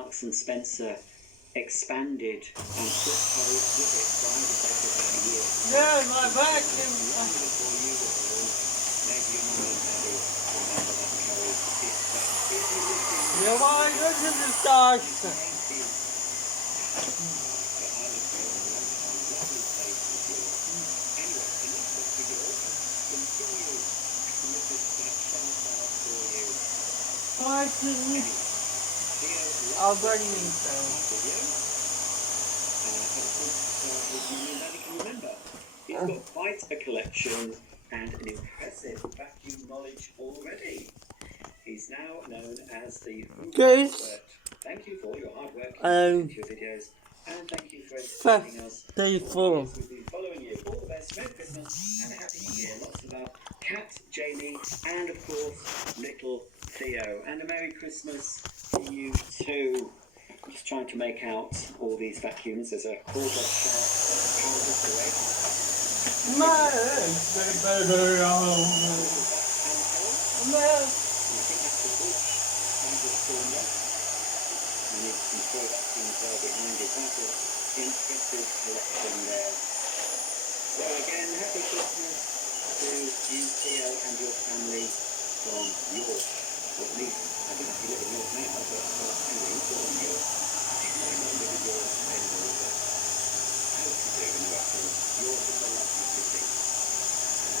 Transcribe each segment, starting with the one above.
Marks and Spencer expanded and took Harry's with it, so I was there for about a year. Yeah, my vacuum. Long before you were born, maybe your mum and daddy remember that, Carol. If you lived in Yeah, why go to the stars? the 80s, but I lived there for a long time. Lovely place with you. Anyway, enough of the door. Continue with this shout out for you. Why didn't Anyway, Theo I'll loves bring watching these down. our videos. Of course, his mum and daddy can remember. He's got quite a collection and an impressive vacuum knowledge already. He's now known as the Hoover Guys, expert. Thank you for your hard work Um, into your videos, and thank you for entertaining us. Day 4. We've been following you. All the best. Merry Christmas and a Happy New Year. Lots of love. Kat, Jamie, and of course, little Theo. And a Merry Christmas to you too. I'm just trying to make out all these vacuums. There's a quarter sharp powder for My they better on. I think that's a good standard corner. You need some toy vacuums there behind it. That's an impressive collection there. So again, happy Christmas to you, Theo, and your family from York. Or at least, I don't know if you live in York now, but anyway, you're from York. You might not live in York anymore, but I hope you do in Wales. York is a lovely city.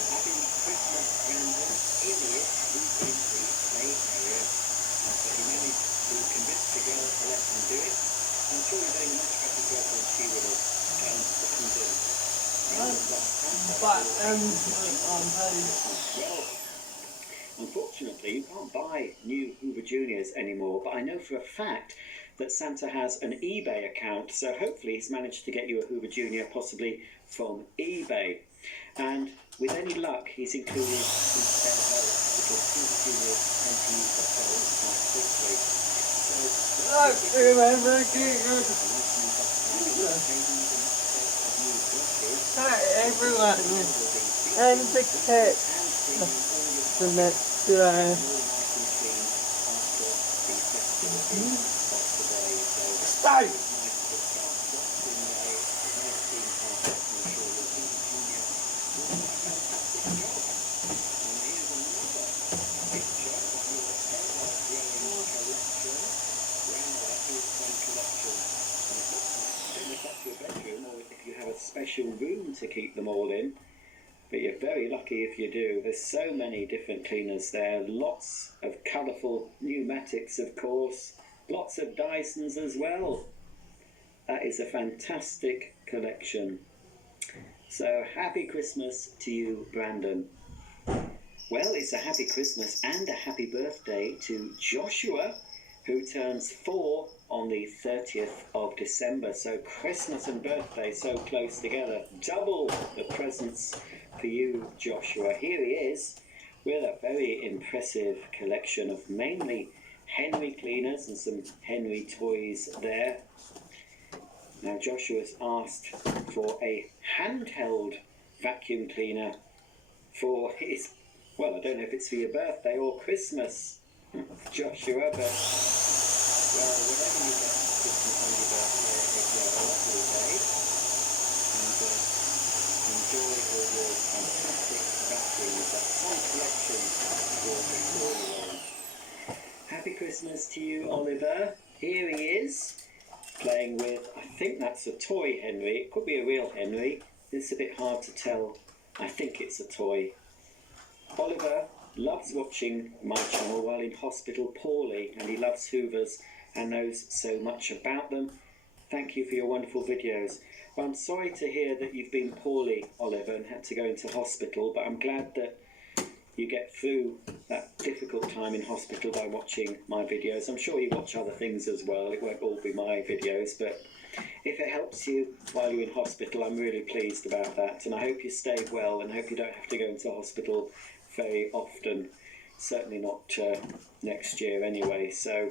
Happy Christmas, Brandon. Here he is, he's in the play area. But he managed to convince the girl to let him do it. I'm sure he's doing a much better job than she would have done. But, Well, unfortunately, you can't buy new Hoover Juniors anymore, but I know for a fact that Santa has an eBay account, so hopefully he's managed to get you a Hoover Junior, possibly from eBay. And with any luck, he's included in spare belts, because Hoover Juniors tend to use the belts quite quickly. So, everyone. And the cat. The next guy. Start! If you have a special room to keep them all in, but you're very lucky if you do. There's so many different cleaners there, lots of colourful pneumatics, of course, lots of Dysons as well. That is a fantastic collection. So happy Christmas to you, Brandon. Well, it's a happy Christmas and a happy birthday to Joshua, who turns 4 on the 30th of December. So Christmas and birthday so close together. Double the presents for you, Joshua. Here he is with a very impressive collection of mainly Henry cleaners and some Henry toys there. Now Joshua's asked for a handheld vacuum cleaner for his, well, I don't know if it's for your birthday or Christmas, Joshua, but well, whatever you get for Christmas on your birthday, I hope you have a lovely day and enjoy all your fantastic vacuums. That's some collection for the 4-year-old. Happy Christmas to you, Oliver. Here he is, playing with, I think that's a toy Henry. It could be a real Henry. It's a bit hard to tell. I think it's a toy. Oliver loves watching my channel while in hospital poorly, and he loves Hoovers and knows so much about them. Thank you for your wonderful videos. Well, I'm sorry to hear that you've been poorly, Oliver, and had to go into hospital, but I'm glad that you get through that difficult time in hospital by watching my videos. I'm sure you watch other things as well. It won't all be my videos, but if it helps you while you're in hospital, I'm really pleased about that, and I hope you stay well and hope you don't have to go into hospital very often. Certainly not next year anyway. So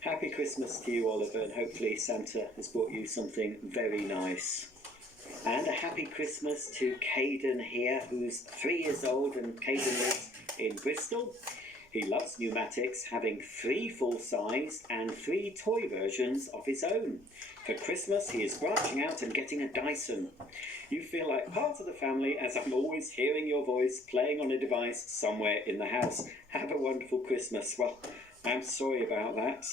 happy Christmas to you, Oliver, and hopefully Santa has brought you something very nice. And a happy Christmas to Caden here, who's 3 years old, and Caden lives in Bristol. He loves pneumatics, having 3 full-size and 3 toy versions of his own. For Christmas, he is branching out and getting a Dyson. You feel like part of the family, as I'm always hearing your voice playing on a device somewhere in the house. Have a wonderful Christmas. Well, I'm sorry about that.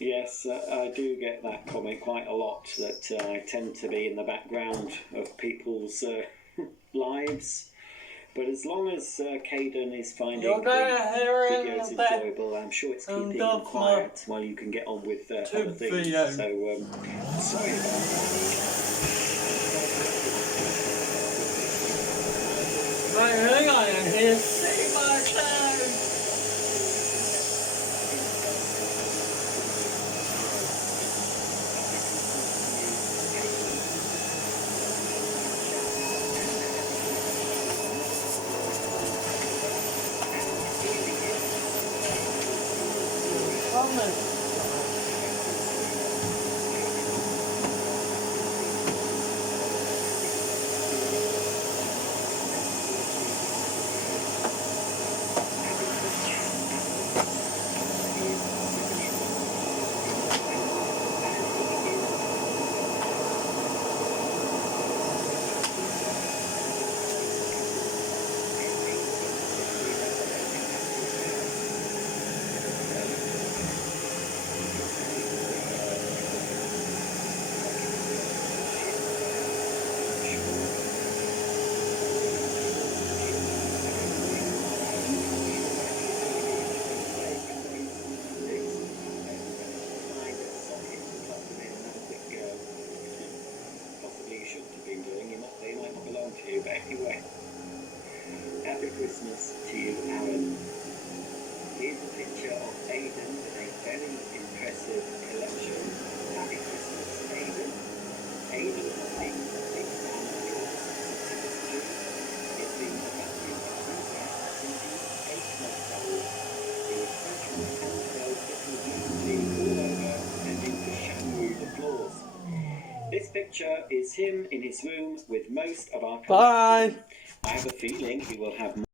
Yes, I do get that comment quite a lot, that I tend to be in the background of people's lives. But as long as Caden is finding You're the gonna hear in videos the back enjoyable, I'm sure it's and keeping him that's quiet while you can get on with other things. video. So, sorry about that. Right, hang on, here's see my time. But anyway, happy Christmas to you, Aaron. Here's a picture of Aidan with a very impressive collection. Happy Christmas, Aidan. Aidan has been a big fan of yours since he was 2. He's been a battery enthusiast since he was 8 months old. He was such a antidote that he used to all over and into showering the floors. This picture is him in his room with most of our collection. Bye. I have a feeling he will have more.